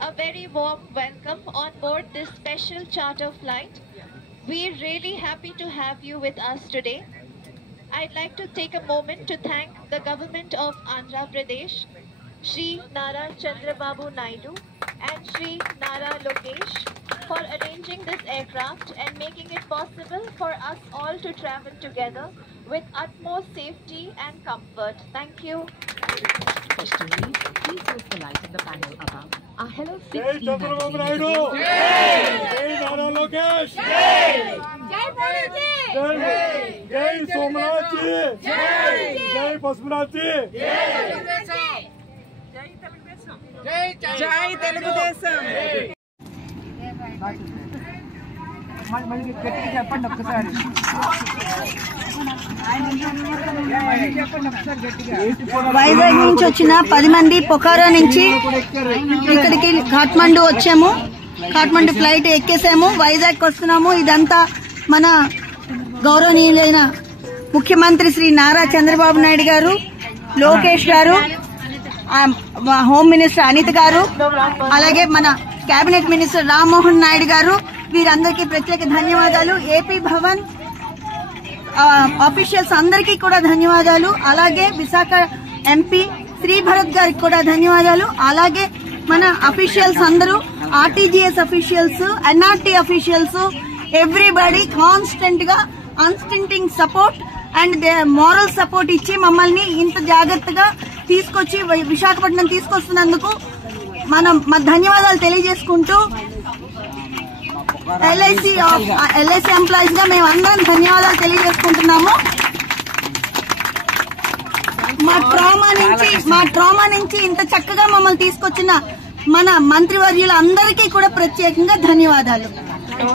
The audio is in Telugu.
a very warm welcome on board this special charter flight. We're really happy to have you with us today. I'd like to take a moment to thank the government of Andhra Pradesh, Shri Nara Chandrababu Naidu and Shri Nara Lokesh for arranging this aircraft and making it possible for us all to travel together with utmost safety and comfort. Thank you. Questioning, please use the light in the panel above. Our Hello 6 Jai Chandrababu Naidu! Jai Nara Lokesh! Jai Prabhuji! Jai Somnath ji! Jai Pasupanath ji! Jai Telugu Desam! చెప్పండి ఒక్కసారి వైజాగ్ నుంచి వచ్చిన 10 మంది పొఖారా నుంచి ఇక్కడికి కాఠ్మండు వచ్చాము. కాఠ్మండు ఫ్లైట్ ఎక్కేసాము, వైజాగ్ వస్తున్నాము. ఇదంతా మన గౌరవనీయులైన ముఖ్యమంత్రి శ్రీ నారా చంద్రబాబు నాయుడు గారు, లోకేష్ గారు, హోమ్ మినిస్టర్ అనిత్ గారు, అలాగే మన కేబినెట్ మినిస్టర్ రామ్మోహన్ నాయుడు గారు, వీరందరికీ ప్రత్యేక ధన్యవాదాలు. ఏపీ భవన్ ఆఫీషియల్స్ అందరికీ కూడా ధన్యవాదాలు. అలాగే విశాఖ ఎంపీ శ్రీ భరత్ గారికి కూడా ధన్యవాదాలు. అలాగే మన అఫీషియల్స్ అందరూ, RTGS officials, NRT officials, everybody constant గా unstinting support and moral support ఇచ్చి మమ్మల్ని ఇంత జాగ్రత్తగా తీసుకొచ్చి విశాఖపట్నం తీసుకొస్తున్నందుకు మనం ధన్యవాదాలు తెలియజేసుకుంటూ ఎల్ఐసి ఎంప్లాయీస్ గా మేము అందరం ధన్యవాదాలు తెలియజేసుకుంటున్నాము. మా ట్రామా నుంచి ఇంత చక్కగా మమ్మల్ని తీసుకొచ్చిన మన మంత్రివర్యులందరికీ కూడా ప్రత్యేకంగా ధన్యవాదాలు.